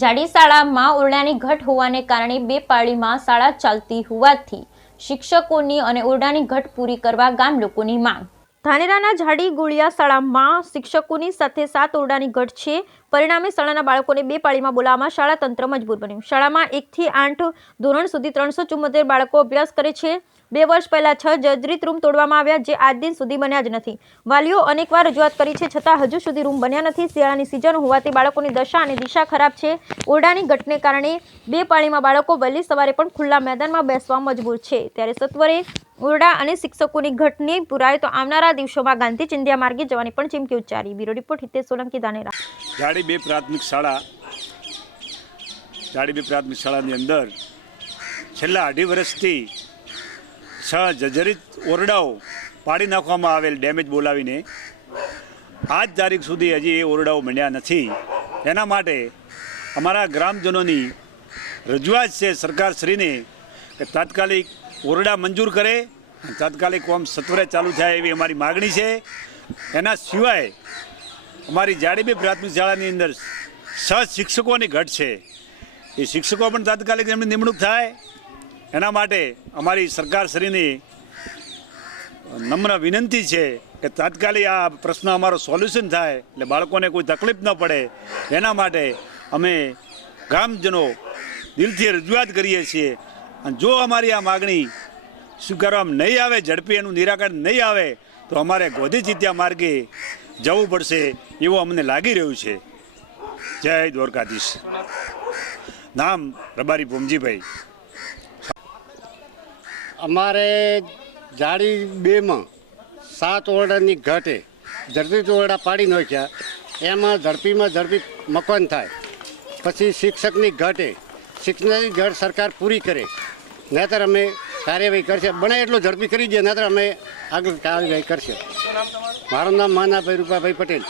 જાડી શાળામાં ઓરડાની ઘટ હોવાને કારણે બે પાળીમાં શાળા ચાલતી હોવાથી શિક્ષકોની અને ઓરડાની ઘટ પૂરી કરવા ગામ લોકોની માંગ। ધાનેરાના જાડી ગુળિયા શાળામાં શિક્ષકોની સાથે 7 ઓરડાની ઘટ છે। પરિણામે શાળાના બાળકોને બે પાળીમાં બોલાવવામાં શાળા તંત્ર મજબૂર બન્યું। શાળામાં 1 થી 8 ધોરણ સુધી 374 બાળકો અભ્યાસ કરે છે। 2 વર્ષ પહેલા 6 જર્જરિત રૂમ તોડવામાં આવ્યા, જે આજ દિન સુધી બન્યા જ નથી। વાલીઓ અનેકવાર રજૂઆત કરી છે, છતાં હજુ સુધી રૂમ બન્યા નથી। શિયાળાની સિઝન હોવાથી બાળકોની દશા અને દિશા ખરાબ છે। ઓરડાની ઘટને કારણે બે પાળીમાં બાળકો વહેલી સવારે પણ ખુલ્લા મેદાનમાં બેસવા મજબૂર છે। ત્યારે સત્વરે ઓરડા અને શિક્ષકોની ઘટ નહીં પુરાય તો આવનારા દિવસોમાં ગાંધી ચિંધ્યા માર્ગે જવાની પણ ચીમકી ઉચ્ચારી। Bureau report Hitesh Solanki, Dhanera. જાડી બે પ્રાથમિક શાળાની અંદર છેલ્લા 2.5 વર્ષથી 6 જર્જરિત ઓરડાઓ પાડી નાખવામાં આવેલ, ડેમેજ બોલાવીને આજ તારીખ સુધી હજી એ ઓરડાઓ બન્યા નથી। એના માટે અમારા ગ્રામજનોની રજૂઆત છે સરકારશ્રીને કે તાત્કાલિક ઓરડા મંજૂર કરે, તાત્કાલિક કામ સત્વરે ચાલુ થાય એવી અમારી માગણી છે। એના સિવાય અમારી જાડી બે પ્રાથમિક શાળાની અંદર 6 શિક્ષકોની ઘટ છે, એ શિક્ષકો પણ તાત્કાલિક એમની નિમણૂક થાય। એના માટે અમારી સરકારશ્રીની નમ્ર વિનંતી છે કે તાત્કાલિક આ પ્રશ્ન અમારો સોલ્યુશન થાય, એટલે બાળકોને કોઈ તકલીફ ન પડે। એના માટે અમે ગામજનો દિલથી રજૂઆત કરીએ છીએ, અને જો અમારી આ માગણી સ્વીકારવામાં નહીં આવે, ઝડપી એનું નિરાકરણ નહીં આવે તો અમારે ગાંધી ચિંધ્યા માર્ગે જવું પડશે એવું અમને લાગી રહ્યું છે। જય દ્વારકાધીશ। નામ રબારી ભોમજીભાઈ। અમારે જાડી 2માં 7 ઓરડાની ઘટે ઝડપી ઓરડા પાડી નાખ્યા। એમાં ઝડપી મકાન થાય, પછી શિક્ષકની ઘટે શિક્ષકની ઘટ સરકાર પૂરી કરે, નહીંતર અમે કાર્યવાહી કરશે। બને એટલો ઝડપી કરી દે, નહીંતર અમે આગળ કાર્યવાહી કરશે। મારું નામ માનાભાઈ રૂપાભાઈ પટેલ।